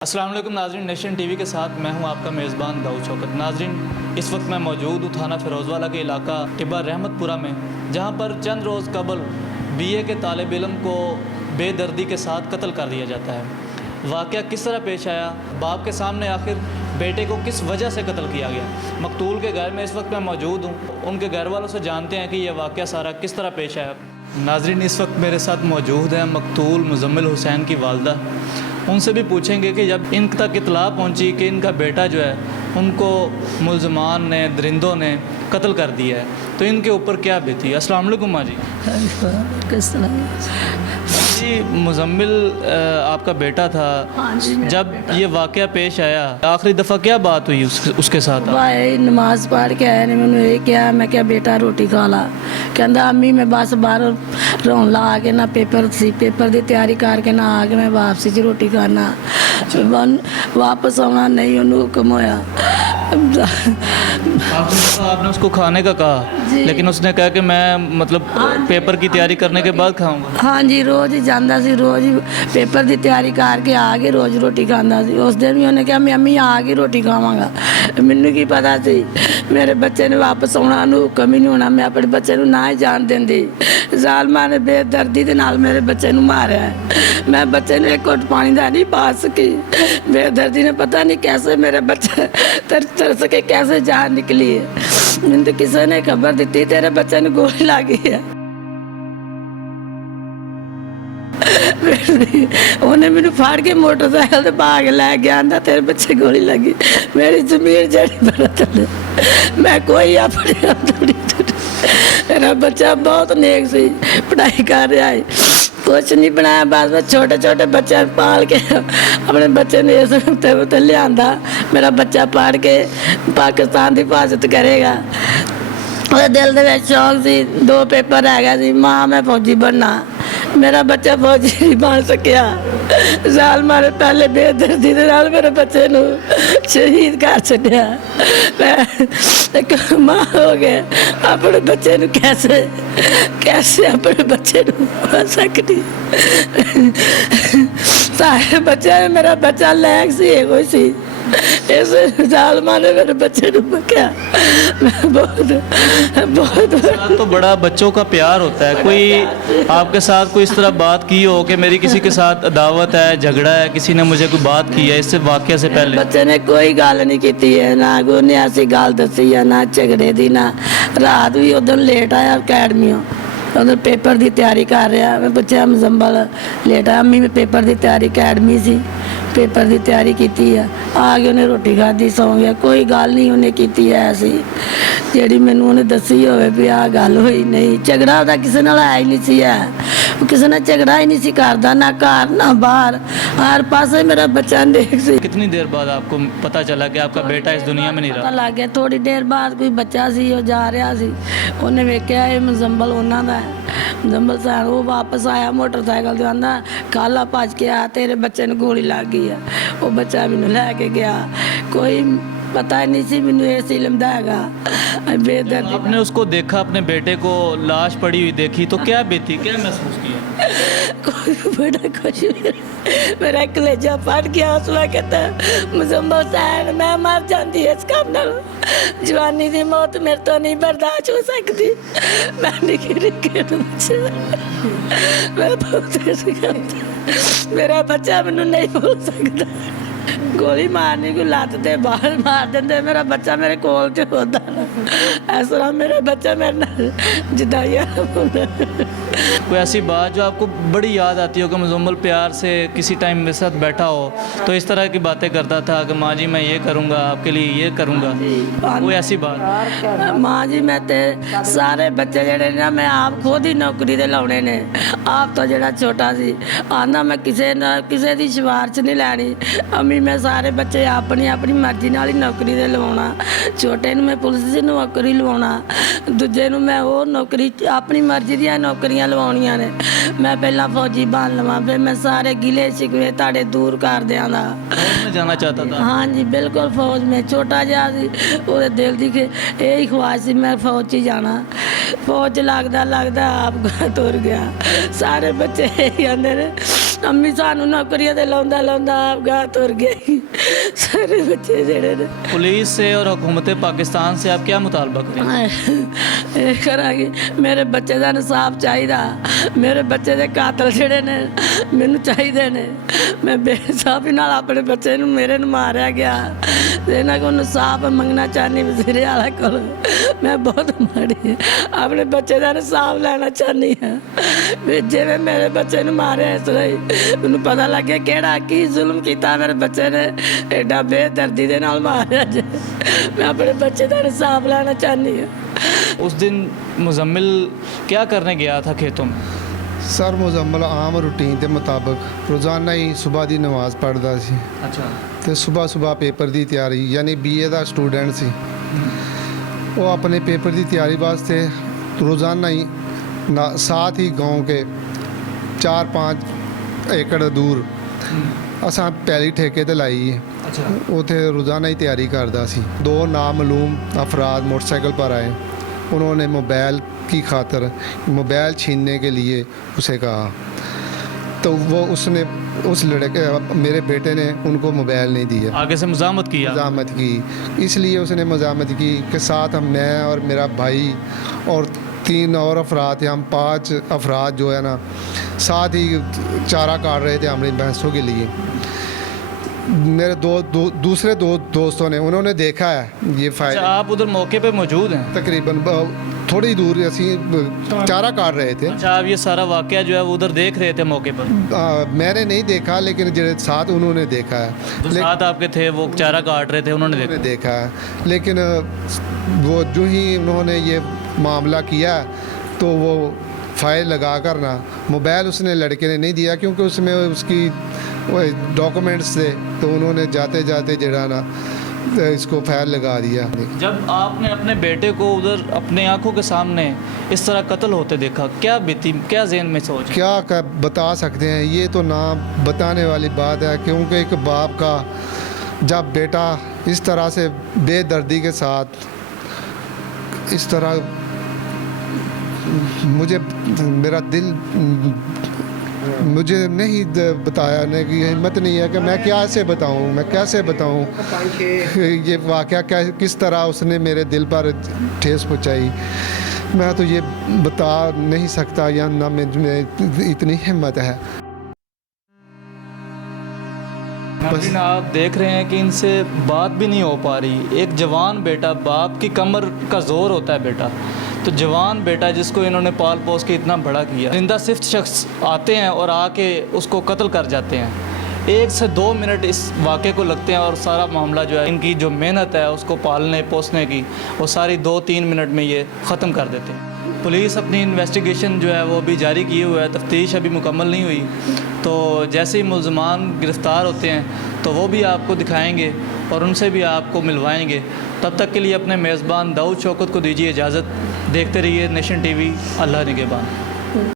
अस्सलाम वालेकुम नाज़रीन, नेशन टीवी के साथ मैं हूं आपका मेज़बान दाऊद शौकत। नाज़रीन, इस वक्त मैं मौजूद हूं थाना फिरोज़वाला के इलाका टिब्बा रहमतपुरा में, जहां पर चंद रोज़ कबल बीए के तालिब इल्म को बेदर्दी के साथ कत्ल कर दिया जाता है। वाक़या किस तरह पेश आया, बाप के सामने आखिर बेटे को किस वजह से कत्ल किया गया। मकतूल के घर में इस वक्त मैं मौजूद हूँ, उनके घर वालों से जानते हैं कि यह वाक़या सारा किस तरह पेश आया। नाज़रीन, इस वक्त मेरे साथ मौजूद हैं मकतूल मुज़म्मिल हुसैन की वालदा। उनसे भी पूछेंगे कि जब इन तक इत्तला पहुंची कि इनका बेटा जो है उनको मुल्ज़मान ने, दरिंदों ने कत्ल कर दिया है, तो इनके ऊपर क्या बीती। अस्सलाम वालेकुम माँ जी। किस तरह जी, मुज़म्मिल आपका बेटा था। जब ये वाक़या पेश आया, आखिरी दफ़ा क्या बात हुई उसके साथ? भाई नमाज पढ़ के आया ने मैंने ये क्या, मैं क्या बेटा रोटी खा ला। कहता अम्मी मैं बस बाहर रोन ला के ना पेपर सी पेपर की तैयारी करके ना आ के मैं वापसी च रोटी खाना, वापस आना नहीं उन्होंने हुक्म होया। आपने उसको खाने का कहा, लेकिन उसने कहा कि मैं मतलब पेपर की तैयारी करने के बाद खाऊंगा। हाँ जी, रोज़ ही जाता सी, रोज़ ही पेपर की तैयारी करके आ के रोज़ रोटी खाता सी। उस दिन भी उन्हें कहा मैं अम्मी आ के रोटी खावांगा। मैनू की पता सी मेरे बच्चे ने वापस आना, उन्होंने हुक्म ही नहीं होना। मैं अपने बच्चे को ना ही जान देंदी। ज़ालिमां ने बेदर्दी के नाल मेरे बच्चे को मारिया है। मैं बच्चे ने एक घुट पानी का नहीं पा सकी। बेदर्दी ने पता नहीं कैसे मेरे बच्चे तरस के कैसे जान निकली है। मैंने तो किसी ने खबर दी तेरे बच्चे ने गोली लगी है। उन्हें मैंने फाड़ के मोटरसाइकिल से भाग लै गया, आंदा तेरे बच्चे गोली लगी। मेरी जमीन जड़ी बड़ा चले, मैं कोई अपने मेरा बच्चा बहुत नेक सी, पढ़ाई कर रहा है, कुछ नहीं बनाया। बाद में छोटे छोटे बच्चे पाल के अपने बच्चे ने इस उत्ते लिया। मेरा बच्चा पढ़ के पाकिस्तान की हिफाजत करेगा। और दिल के शौक सी, 2 पेपर है गया सी, माँ मैं फौजी बनना। मेरा बच्चा फौजी नहीं बन सकिया। ज़ालिमां ने पहले बेदर्दी दे नाल मेरे बच्चे को शहीद कर छड्डिया। मैं एक माँ हो गया, अपने बच्चे को कैसे अपने बच्चे को बन सकती। सारे बच्चे मेरा बच्चा लैक सी, कोई सी, इस ज़ालिमां ने मेरे बच्चे को बकिया। बहुत तो बड़ा बच्चों का प्यार होता है। कोई आपके साथ कोई इस तरह बात की हो कि मेरी किसी के साथ अदावत है, झगड़ा है, किसी ने मुझे कोई बात की है इससे वाक़या से पहले? बच्चे ने कोई गल नहीं की है, ना कोई ऐसी गल दसी है, ना झगड़े की, ना रात भी उधर लेट आया अकैडमी, उधर पेपर की तैयारी कर रहा। मैं पूछा मुज़म्मिल लेट आया, अम्मी में पेपर की तैयारी अकैडमी सी, पेपर की तैयारी की है। आ के उन्हें रोटी खाधी, सौ गया। कोई गल नहीं उन्हें की है ऐसी जी मैनू उन्हें दसी हो भी आ गल हुई नहीं। झगड़ा उसका किसी नाल है ही नहीं सी, है किसी ने झगड़ा ही नहीं सी करता, ना घर ना बाहर, हर पासे मेरा बच्चा देख सी। कितनी देर बाद आपको पता चला कि आपका बेटा इस दुनिया में नहीं पता रहा? लग गया थोड़ी देर बाद, कोई बच्चा सी वो जा रहा सी, उन्हें वेख्या ये मुज़म्मिल उन्हों का है। मुज़म्मिल साहब वो वापस आया मोटरसाइकिल से, आंदा काला भज के आ, तेरे बच्चे ने गोली लग गई है। वो बच्चा मैनू लैके गया, कोई पता नहीं सी मैनू इस इल्म दा हैगा। बेदर्दी आपने उसको देखा, अपने बेटे को लाश पड़ी हुई देखी, तो क्या बीती, क्या महसूस किया? कोई बड़ा कुछ मेरा कलेजा फट गया उस वक्त। मुज़म्मिल साहब मैं मर जाती इस काम नाल, जवानी की मौत मेरे तो नहीं बर्दाश्त हो सकती। मैं निके निके बच्चे, मैं बहुत ऐसे करता, मेरा बच्चा मैनू नहीं भूल सकता। गोली मारने को लात दे बाहर मार देंगे, मेरा बच्चा मेरे कोल च होता इस तरह मेरा बच्चा मेरे नाल जुदाइयां कोई ऐसी बात जो आपको बड़ी याद आती हो कि मुज़म्मिल प्यार से किसी टाइम मेरे साथ बैठा हो तो इस तरह की बातें करता था कि माँ जी मैं ये करूँगा, आपके लिए ये करूँगा, कोई ऐसी बात? माँ जी मैं ते सारे बच्चे जड़े ना मैं आप खुद ही नौकरी दे लाने ने। आप तो जड़ा छोटा सी आंदा मैं किसी की सिफारिश नहीं लैनी। अम्मी मैं सारे बच्चे अपनी अपनी मर्जी नाल ही नौकरी दे लवाउणा। छोटे नूं मैं पुलिस दी नौकरी लवाउणा, दूजे नूं मैं वो नौकरी अपनी मर्जी दी नौकरियां लवाउणियां ने। मैं पहला फौजी बन लवां, फिर मैं सारे गिले शिकवे ताड़े दूर कर दियांदा। मैं जाना चाहता था। हाँ जी बिल्कुल, फौज में छोटा जहा सी, वो दिल की यही ख्वाहिश सी मैं फौज च जाना। फौज लगदा लगदा आप तुर गया। सारे बच्चे यही आंदे ने अम्मी सानू नौकरियां ते लाउंदा लाउंदा आप गा तुर गई सारे बच्चे जेड़े ने पुलिस से और हुकूमत पाकिस्तान से आप क्या मुतालबा करें? ਇਹ ਕਰਾਂਗੀ ਮੇਰੇ ਬੱਚੇ ਦਾ ਇਨਸਾਫ ਚਾਹੀਦਾ ਮੇਰੇ ਬੱਚੇ ਦੇ ਕਾਤਲ ਜਿਹੜੇ ਨੇ ਮੈਨੂੰ ਚਾਹੀਦੇ ਨੇ ਮੈਂ ਬੇਇਨਸਾਫੀ ਨਾਲ ਆਪਣੇ ਬੱਚੇ ਨੂੰ ਮੇਰੇ ਨੂੰ ਮਾਰਿਆ ਗਿਆ ਤੇ ਇਹਨਾਂ ਕੋਲ ਇਨਸਾਫ ਮੰਗਣਾ ਚਾਹਨੀ ਵਜ਼ੀਰ ਆਲਾ ਕੋਲ ਮੈਂ ਬਹੁਤ ਮਾੜੀ ਹਾਂ ਆਪਣੇ ਬੱਚੇ ਦਾ ਇਨਸਾਫ ਲੈਣਾ ਚਾਹਨੀ ਹਾਂ ਵੀ ਜਿਵੇਂ ਮੇਰੇ ਬੱਚੇ ਨੂੰ ਮਾਰਿਆ ਇਸ ਤਰ੍ਹਾਂ ਹੀ ਮੈਨੂੰ ਪਤਾ ਲੱਗਿਆ ਕਿਹੜਾ ਕੀ ਜ਼ੁਲਮ ਕੀਤਾ ਮੇਰੇ ਬੱਚੇ ਨੇ ਐਡਾ ਬੇਦਰਦੀ ਦੇ ਨਾਲ ਮਾਰਿਆ ਜੇ ਮੈਂ ਆਪਣੇ ਬੱਚੇ ਦਾ ਇਨਸਾਫ ਲੈਣਾ ਚਾਹਨੀ ਹਾਂ उस दिन मुजम्मिल क्या करने गया था खेतों में? ਸਰ ਮੁਜ਼ੰਮਲ ਆਮ ਰੂਟੀਨ ਦੇ ਮੁਤਾਬਕ ਰੋਜ਼ਾਨਾ ਹੀ ਸਵੇਰ ਦੀ ਨਮਾਜ਼ ਪੜ੍ਹਦਾ ਸੀ अच्छा ਤੇ ਸਵੇਰ ਪੇਪਰ ਦੀ ਤਿਆਰੀ ਯਾਨੀ ਬੀਏ ਦਾ ਸਟੂਡੈਂਟ ਸੀ ਉਹ ਆਪਣੇ ਪੇਪਰ ਦੀ ਤਿਆਰੀ ਵਾਸਤੇ ਰੋਜ਼ਾਨਾ ਹੀ साथ ही गांव के 4-5 एकड़ दूर ਅਸਾਂ ਪਹਿਲੀ ਠੇਕੇ ਤੇ ਲਾਈ ਹੈ अच्छा उथे रोज़ाना ही तैयारी करता सी दो नामालूम अफराद मोटरसाइकिल पर आए उन्होंने मोबाइल की खातर मोबाइल छीनने के लिए उसे कहा तो वो उसने उस लड़के मेरे बेटे ने उनको मोबाइल नहीं दिया आगे से मुजामत किया मज़ामत की इसलिए उसने मज़ामत की कि साथ हम मैं और मेरा भाई और 3 और अफराद थे हम 5 अफराद जो है ना साथ ही चारा काट रहे थे हमारी भैंसों के लिए मेरे दूसरे दोस्तों ने उन्होंने देखा है ये फाइल अच्छा आप उधर मौके पे मौजूद हैं? तकरीबन थोड़ी दूर असी चारा काट रहे थे अच्छा आप ये सारा वाकया जो है वो उधर देख रहे थे मौके पर? मैंने नहीं देखा लेकिन जो साथ उन्होंने देखा है जो साथ आपके थे वो चारा काट रहे थे उन्होंने देखा है लेकिन वो जो ही उन्होंने ये मामला किया तो वो फाइल लगा कर ना मोबाइल उसने लड़के ने नहीं दिया क्योंकि उसमें उसकी डॉक्यूमेंट्स थे तो उन्होंने जाते जाते जरा ना इसको फाइल लगा दिया। जब आपने अपने बेटे को उधर अपने आंखों के सामने इस तरह कत्ल होते देखा क्या बीती क्या ज़हन में सोच? क्या बता सकते हैं ये तो ना बताने वाली बात है क्योंकि एक बाप का जब बेटा इस तरह से बेदर्दी के साथ इस तरह मुझे नहीं बताया नहीं कि हिम्मत नहीं है कि मैं कैसे बताऊं ये वाक़या किस तरह उसने मेरे दिल पर ठेस पहुंचाई मैं तो ये बता नहीं सकता या ना में इतनी हिम्मत है। नाज़रीन आप देख रहे हैं कि इनसे बात भी नहीं हो पा रही एक जवान बेटा बाप की कमर का ज़ोर होता है बेटा तो जवान बेटा जिसको इन्होंने पाल पोस के इतना बड़ा किया जिंदा सिर्फ शख्स आते हैं और आके उसको कत्ल कर जाते हैं 1 से 2 मिनट इस वाक़े को लगते हैं और सारा मामला जो है इनकी जो मेहनत है उसको पालने पोसने की वो सारी 2-3 मिनट में ये ख़त्म कर देते हैं। पुलिस अपनी इन्वेस्टिगेशन जो है वो अभी जारी किए हुआ है तफ्तीश अभी मुकम्मल नहीं हुई तो जैसे ही मुलज़मान गिरफ़्तार होते हैं तो वो भी आपको दिखाएंगे और उनसे भी आपको मिलवाएंगे। तब तक के लिए अपने मेज़बान दाऊद शौकत को दीजिए इजाज़त। देखते रहिए नेशन टीवी। अल्लाह निगहबान।